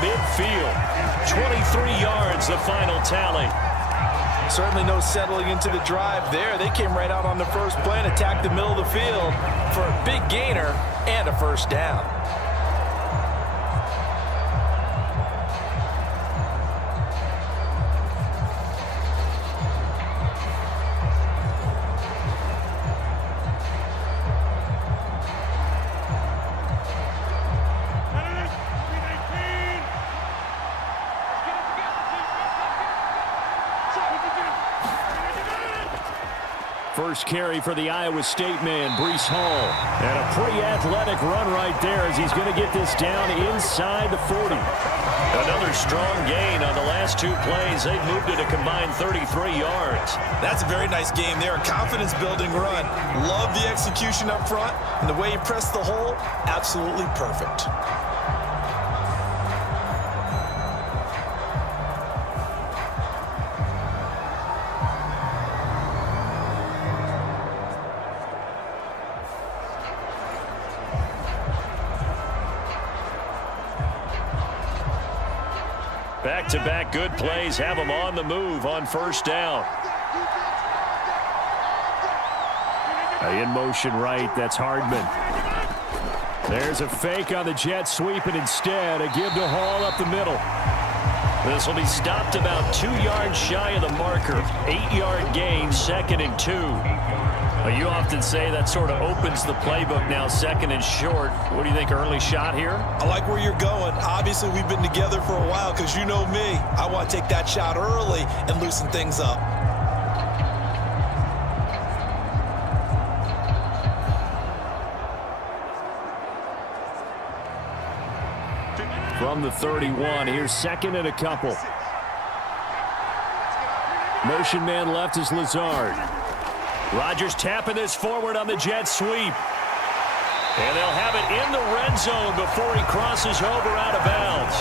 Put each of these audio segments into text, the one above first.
midfield. 23 yards, the final tally. Certainly no settling into the drive there. They came right out on the first play and attacked the middle of the field for a big gainer and a first down. First carry for the Iowa State man, Breece Hall. And a pretty athletic run right there as he's going to get this down inside the 40. Another strong gain on the last two plays. They've moved it a combined 33 yards. That's a very nice game there. A confidence-building run. Love the execution up front. And the way he pressed the hole, absolutely perfect. Back-to-back good plays have them on the move on first down. In motion right, that's Hardman. There's a fake on the jet sweep, and instead a give to Hall up the middle. This will be stopped about 2 yards shy of the marker. 8-yard gain, 2nd and 2. You often say that sort of opens the playbook now, 2nd and short. What do you think, early shot here? I like where you're going. Obviously, we've been together for a while because you know me. I want to take that shot early and loosen things up. From the 31, here's 2nd and a couple. Motion man left is Lazard. Rodgers tapping this forward on the jet sweep. And they'll have it in the red zone before he crosses over out of bounds.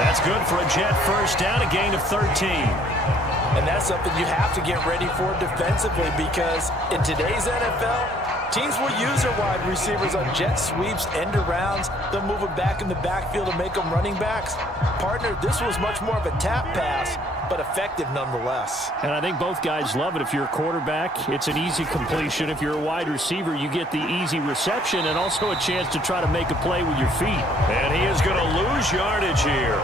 That's good for a Jet first down, a gain of 13. And that's something you have to get ready for defensively because in today's NFL, teams will use their wide receivers on jet sweeps, end arounds. They'll move them back in the backfield to make them running backs. Partner, this was much more of a tap pass, but effective nonetheless. And I think both guys love it. If you're a quarterback, it's an easy completion. If you're a wide receiver, you get the easy reception and also a chance to try to make a play with your feet. And he is going to lose yardage here.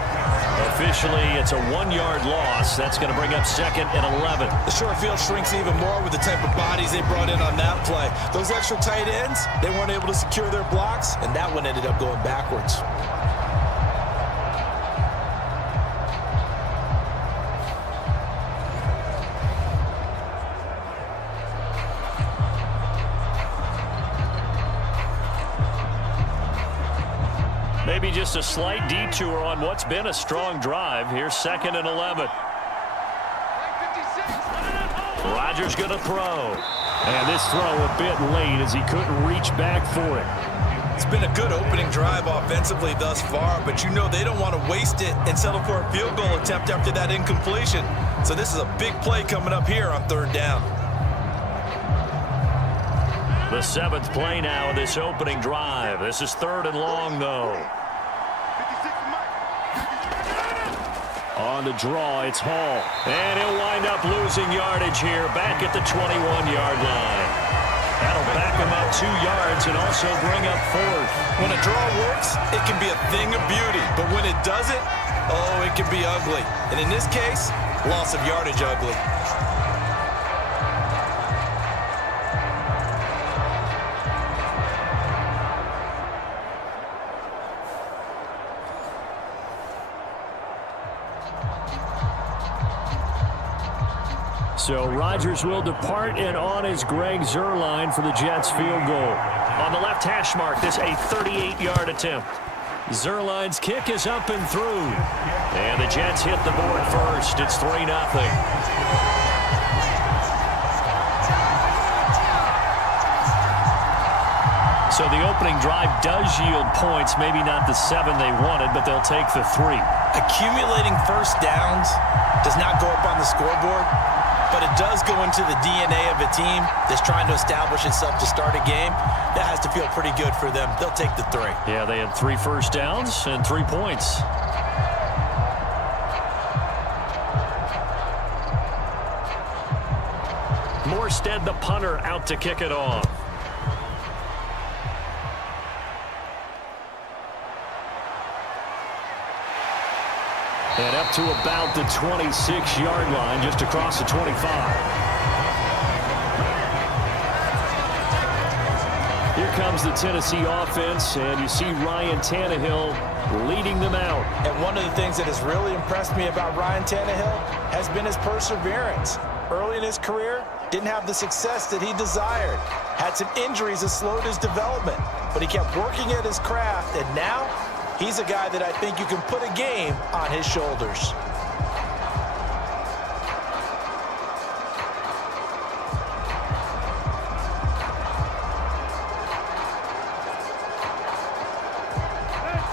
Officially, it's a 1-yard loss. That's going to bring up 2nd and 11. The short field shrinks even more with the type of bodies they brought in on that play. Those extra tight ends, they weren't able to secure their blocks, and that one ended up going backwards. Maybe just a slight detour on what's been a strong drive. Here's 2nd and 11. Rodgers going to throw. And this throw a bit late as he couldn't reach back for it. It's been a good opening drive offensively thus far, but you know they don't want to waste it and settle for a field goal attempt after that incompletion. So this is a big play coming up here on 3rd down. The 7th play now of this opening drive. This is 3rd and long, though. On the draw, it's Hall. And he'll wind up losing yardage here back at the 21-yard line. That'll back him up 2 yards and also bring up 4th. When a draw works, it can be a thing of beauty. But when it doesn't, oh, it can be ugly. And in this case, loss of yardage ugly. So Rodgers will depart, and on is Greg Zuerlein for the Jets field goal. On the left hash mark, this a 38-yard attempt. Zuerlein's kick is up and through. And the Jets hit the board first. It's 3-0. So the opening drive does yield points, maybe not the 7 they wanted, but they'll take the 3. Accumulating first downs does not go up on the scoreboard, but it does go into the DNA of a team that's trying to establish itself to start a game. That has to feel pretty good for them. They'll take the 3. Yeah, they had 3 first downs and 3 points. Morstead, the punter, out to kick it off. And up to about the 26-yard line, just across the 25. Here comes the Tennessee offense, and you see Ryan Tannehill leading them out. And one of the things that has really impressed me about Ryan Tannehill has been his perseverance. Early in his career, didn't have the success that he desired. Had some injuries that slowed his development, but he kept working at his craft, and now he's a guy that I think you can put a game on his shoulders.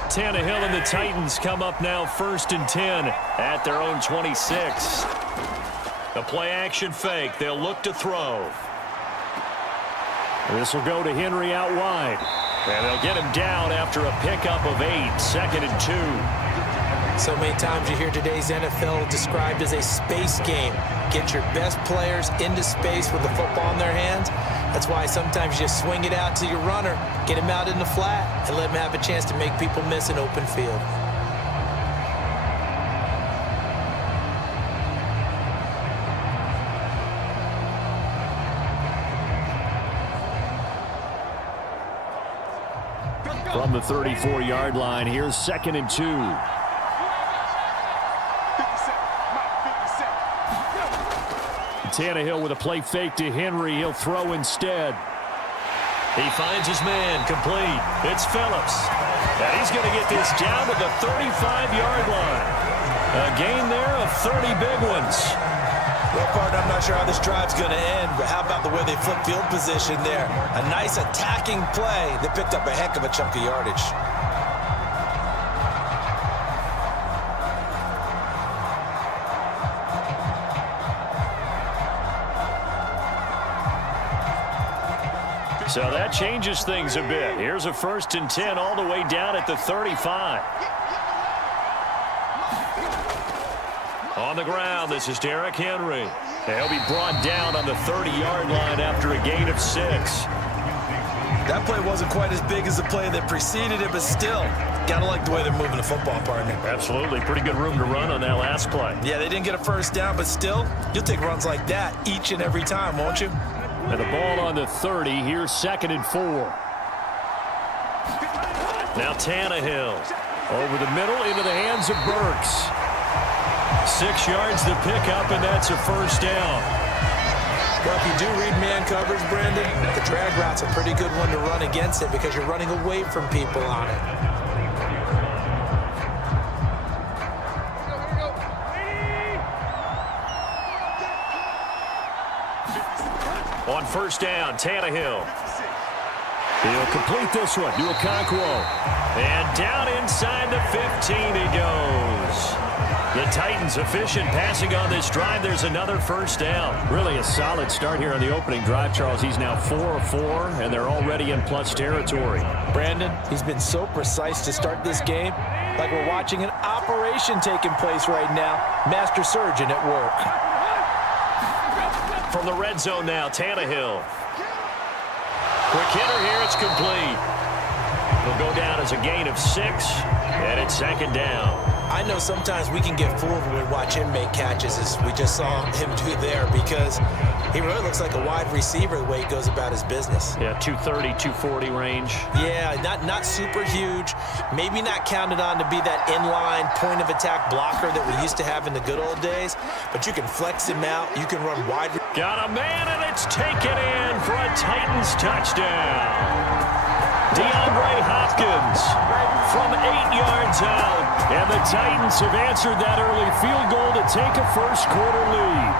Tannehill and the Titans come up now 1st and 10 at their own 26. The play-action fake. They'll look to throw. This will go to Henry out wide. And they'll get him down after a pickup of 8, 2nd and 2. So many times you hear today's NFL described as a space game. Get your best players into space with the football in their hands. That's why sometimes you just swing it out to your runner, get him out in the flat, and let him have a chance to make people miss an open field. From the 34-yard line, here's 2nd and 2. Tannehill with a play fake to Henry. He'll throw instead. He finds his man, complete. It's Phillips. And he's going to get this down to the 35-yard line. A gain there of 30 big ones. Well, partner, I'm not sure how this drive's going to end, but how about the way they flip field position there? A nice attacking play that picked up a heck of a chunk of yardage. So that changes things a bit. Here's a 1st and 10 all the way down at the 35. On the ground, this is Derrick Henry. He'll be brought down on the 30-yard line after a gain of 6. That play wasn't quite as big as the play that preceded it, but still, gotta like the way they're moving the football, partner. Absolutely. Pretty good room to run on that last play. Yeah, they didn't get a first down, but still, you'll take runs like that each and every time, won't you? And the ball on the 30. Here's 2nd and 4. Now Tannehill over the middle into the hands of Burks. 6 yards to pick up, and that's a first down. Well, if you do read man coverage, Brandon, the drag route's a pretty good one to run against it because you're running away from people on it. On first down, Tannehill. He'll complete this one to Okonkwo. And down inside the 15 he goes. The Titans efficient passing on this drive. There's another first down. Really a solid start here on the opening drive, Charles. He's now 4 of 4, and they're already in plus territory. Brandon, he's been so precise to start this game, like we're watching an operation taking place right now. Master surgeon at work. From the red zone now, Tannehill. Quick hitter here, it's complete. It'll go down as a gain of 6, and it's 2nd down. I know sometimes we can get fooled when we watch him make catches, as we just saw him do there, because he really looks like a wide receiver the way he goes about his business. Yeah, 230, 240 range. Yeah, not super huge. Maybe not counted on to be that inline point-of-attack blocker that we used to have in the good old days, but you can flex him out. You can run wide. Got a man, and it's taken in for a Titans touchdown. DeAndre Hopkins from 8 yards out. And the Titans have answered that early field goal to take a first-quarter lead.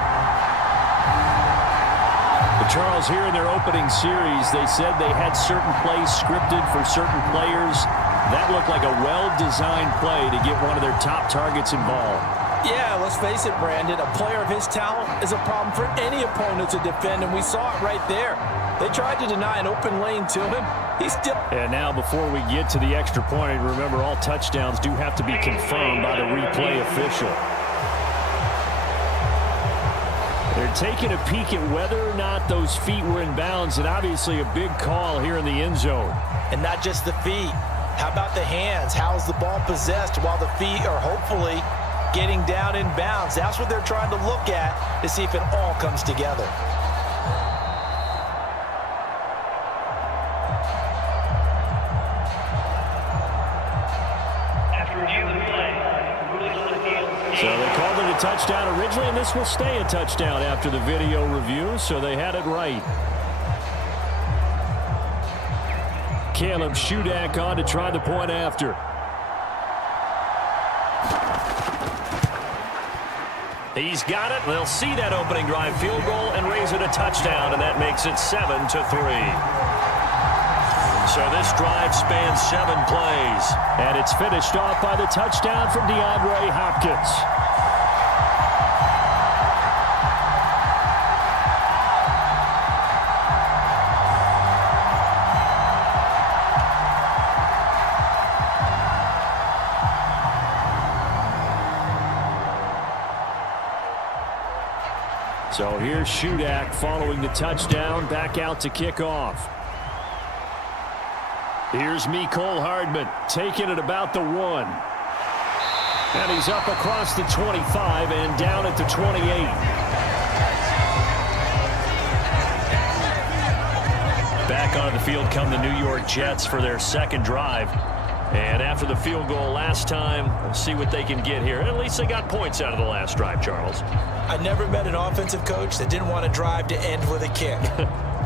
But Charles, here in their opening series, they said they had certain plays scripted for certain players. That looked like a well-designed play to get one of their top targets involved. Yeah, let's face it, Brandon. A player of his talent is a problem for any opponent to defend, and we saw it right there. They tried to deny an open lane to him. He's still... And now before we get to the extra point, remember all touchdowns do have to be confirmed by the replay official. They're taking a peek at whether or not those feet were in bounds, and obviously a big call here in the end zone. And not just the feet. How about the hands? How is the ball possessed while the feet are hopefully getting down in bounds? That's what they're trying to look at to see if it all comes together. So they called it a touchdown originally, and this will stay a touchdown after the video review, so they had it right. Caleb Shudak on to try the point after. He's got it. They'll see that opening drive field goal and raise it a touchdown, and that makes it 7-3. So this drive spans 7 plays. And it's finished off by the touchdown from DeAndre Hopkins. So here's Shudak following the touchdown, back out to kick off. Here's Mecole Hardman taking it about the 1. And he's up across the 25 and down at the 28. Back onto the field come the New York Jets for their second drive. And after the field goal last time, we'll see what they can get here. At least they got points out of the last drive, Charles. I never met an offensive coach that didn't want to drive to end with a kick.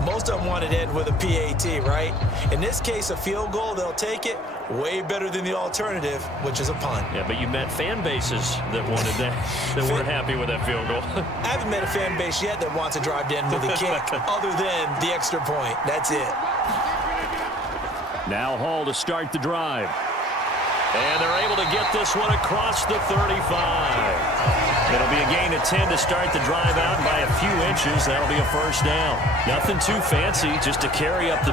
Most of them wanted to end with a PAT, right? In this case, a field goal, they'll take it. Way better than the alternative, which is a punt. Yeah, but you met fan bases that wanted that, that weren't happy with that field goal. I haven't met a fan base yet that wants to drive to end with a kick, other than the extra point. That's it. Now Hall to start the drive. And they're able to get this one across the 35. It'll be a gain of 10 to start the drive out, and by a few inches, that'll be a first down. Nothing too fancy, just to carry up the